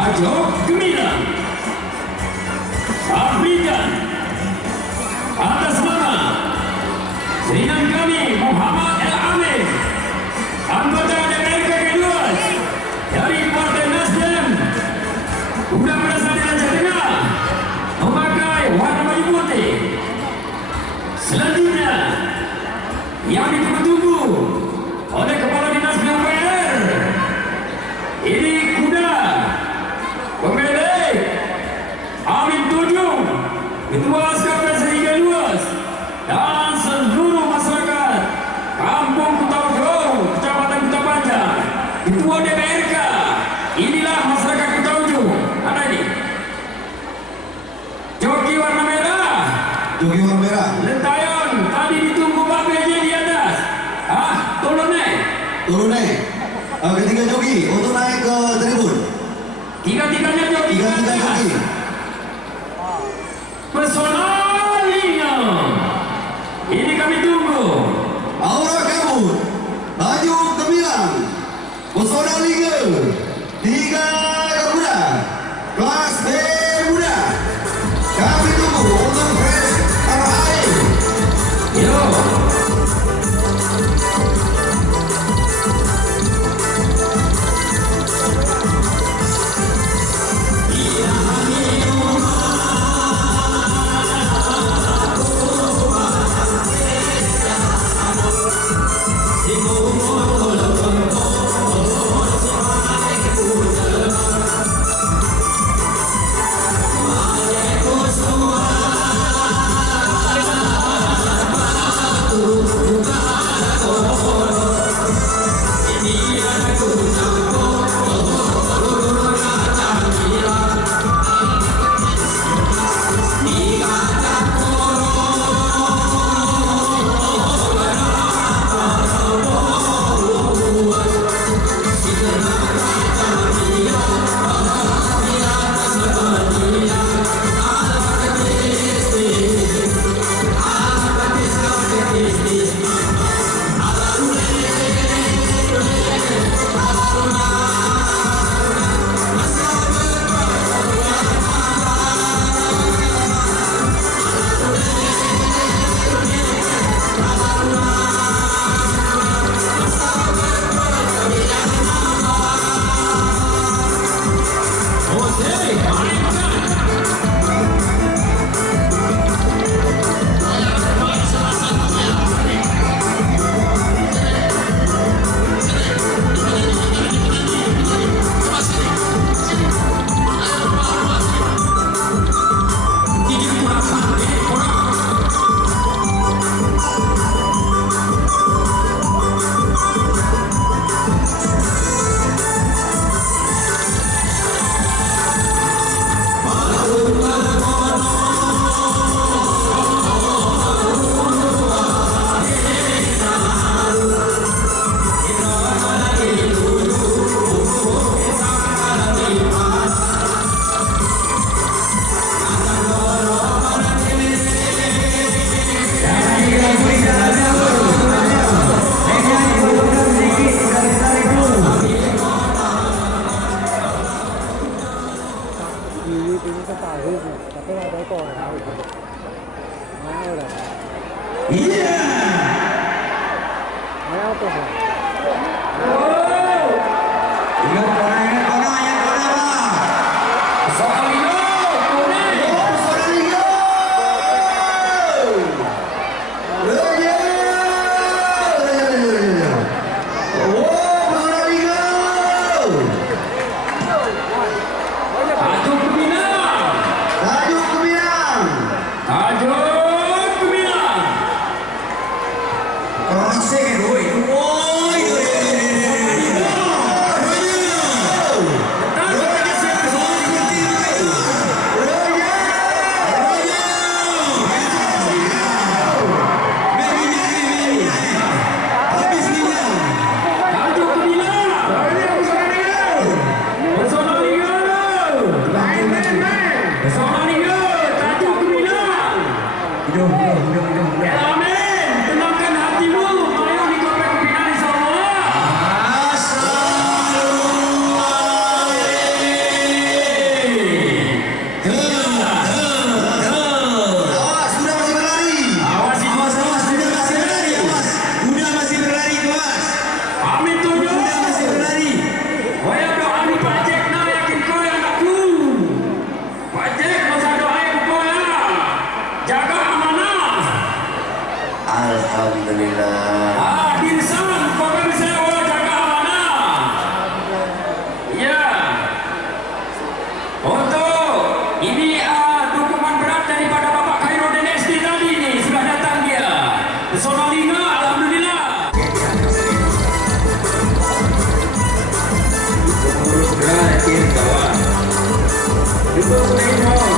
Tajuk Gemilang Afrikan atas nama seniman kami Muhammad El Amin, anggota DPRD kedua dari Partai Nasdem, sudah berasal dari Aceh Tengah, memakai warna baju putih. Selanjutnya yang ditunggu-tunggu oleh Kepala Dinas PUPR, ini kuda pemilik Amin Tunjung, Ketua Askar Sehingga Luas, dan seluruh masyarakat Kampung Kutaujo, Kecamatan Kuta Panjang, Ketua DPRK. Inilah masyarakat Kutaujo. Ada ini joki warna merah. Joki warna merah. Lentayon tadi ditunggu Pak PJ di atas. Turun naik. Turun naik. Ketiga joki untuk naik ke tribun. Tiga-tiganya joki. Tiga joki. Personalnya ini kami tunggu. Aura Kabut, Tajuk Gemilang, Pesona Liga, 3 Garuda, kelas B muda. Kami tunggu untuk fresh tanah air. Yo. Tengok